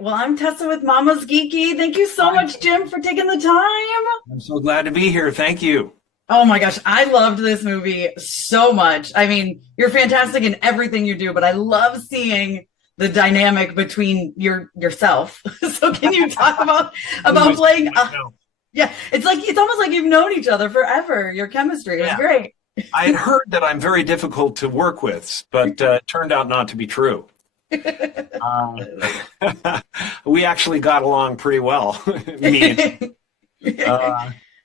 Well, I'm Tessa with MamasGeeky. Thank you so much, Jim, for taking the time. I'm so glad to be here. Thank you. Oh my gosh, I loved this movie so much. I mean, you're fantastic in everything you do, but I love seeing the dynamic between yourself. So can you talk about playing? Yeah, it's almost like you've known each other forever. Your chemistry is great. I had heard that I'm very difficult to work with, but turned out not to be true. We actually got along pretty well.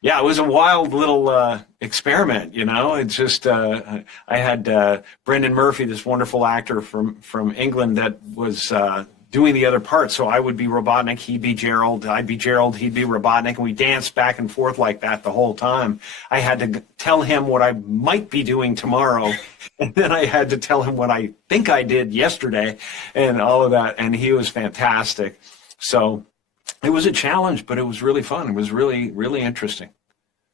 Yeah, it was a wild little experiment, you know. It's just I had Brendan Murphy, this wonderful actor from England, that was doing the other part. So I would be Robotnik, he'd be Gerald, I'd be Gerald, he'd be Robotnik, and we danced back and forth like that the whole time. I had to tell him what I might be doing tomorrow, and then I had to tell him what I think I did yesterday, and all of that. And he was fantastic. So it was a challenge, but it was really fun. It was really, really interesting.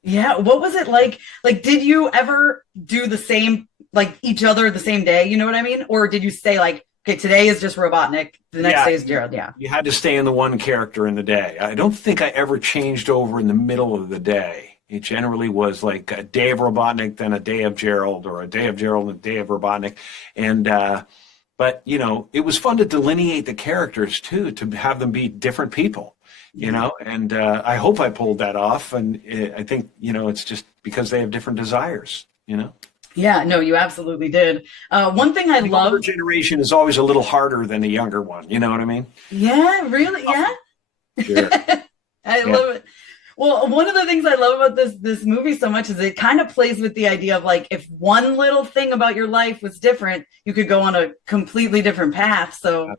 Yeah. What was it like? Like, did you ever do the same, like each other the same day? You know what I mean? Or did you say like, okay, today is just Robotnik, the next day is Gerald? Yeah. You had to stay in the one character in the day. I don't think I ever changed over in the middle of the day. It generally was like a day of Robotnik, then a day of Gerald, or a day of Gerald and a day of Robotnik. And, but, you know, it was fun to delineate the characters too, to have them be different people. You know, and I hope I pulled that off. And I think, you know, it's just because they have different desires, you know? Yeah, no, you absolutely did. One thing I love. The older generation is always a little harder than the younger one. You know what I mean? Yeah, really? Yeah. Sure. I love it. Well, one of the things I love about this movie so much is it kind of plays with the idea of like, if one little thing about your life was different, you could go on a completely different path. So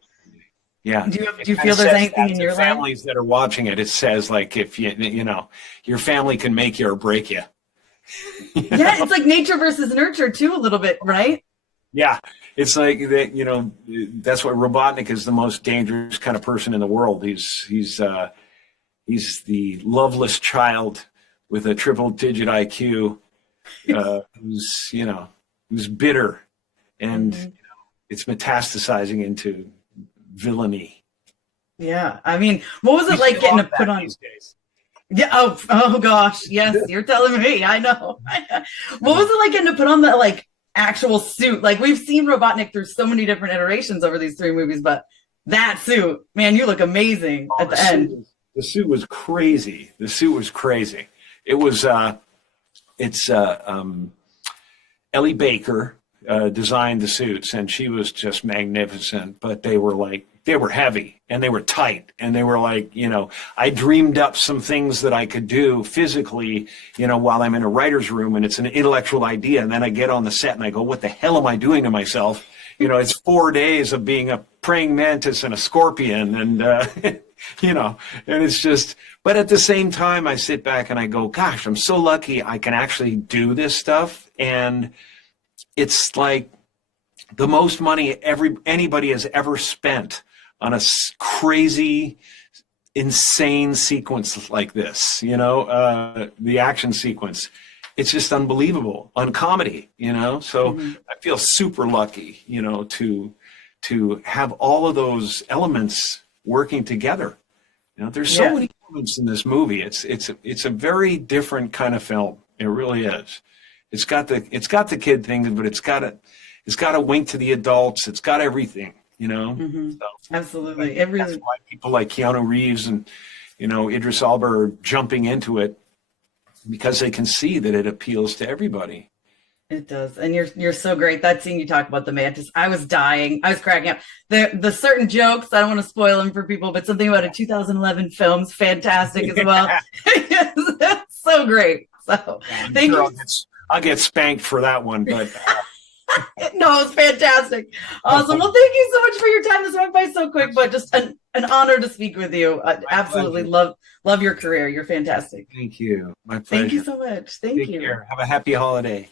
yeah. Do you feel there's anything in your life? Families that are watching it, it says like, if you know, your family can make you or break you. Yeah, it's like nature versus nurture too, a little bit, right? Yeah, it's like that. You know, that's why Robotnik is the most dangerous kind of person in the world. He's the loveless child with a triple-digit IQ, who's bitter, and you know, it's metastasizing into villainy. Yeah, I mean, what was it like getting to put on these days? Yeah. Oh gosh. Yes, you're telling me. I know. What was it like getting to put on the like actual suit? Like we've seen Robotnik through so many different iterations over these 3 movies, but that suit, man, you look amazing at the end. The suit was crazy. The suit was crazy. It was. Ellie Baker designed the suits, and she was just magnificent. But they were heavy and they were tight, and they were like, you know, I dreamed up some things that I could do physically, you know, while I'm in a writer's room, and it's an intellectual idea. And then I get on the set and I go, what the hell am I doing to myself? You know, it's 4 days of being a praying mantis and a scorpion, and, you know, and it's just, but at the same time, I sit back and I go, gosh, I'm so lucky I can actually do this stuff. And it's like the most money anybody has ever spent on a crazy, insane sequence like this, you know, the action sequence. It's just unbelievable on comedy, you know? So I feel super lucky, you know, to have all of those elements working together. You know, there's so many elements in this movie. It's a very different kind of film. It really is. It's got the kid thing, but it's got a wink to the adults. It's got everything, you know? So, absolutely. That's why people like Keanu Reeves and, you know, Idris Elba are jumping into it, because they can see that it appeals to everybody. It does. And you're so great. That scene you talk about the mantis, I was dying. I was cracking up. The certain jokes, I don't want to spoil them for people, but something about a 2011 film's fantastic as well. That's so great. So thank you. I'll get spanked for that one, but no, it's fantastic. Awesome. Well, thank you so much for your time. This went by so quick, but just an honor to speak with you. I absolutely love your career. You're fantastic. Thank you. My pleasure. Thank you so much. Thank you. Take care. Have a happy holiday.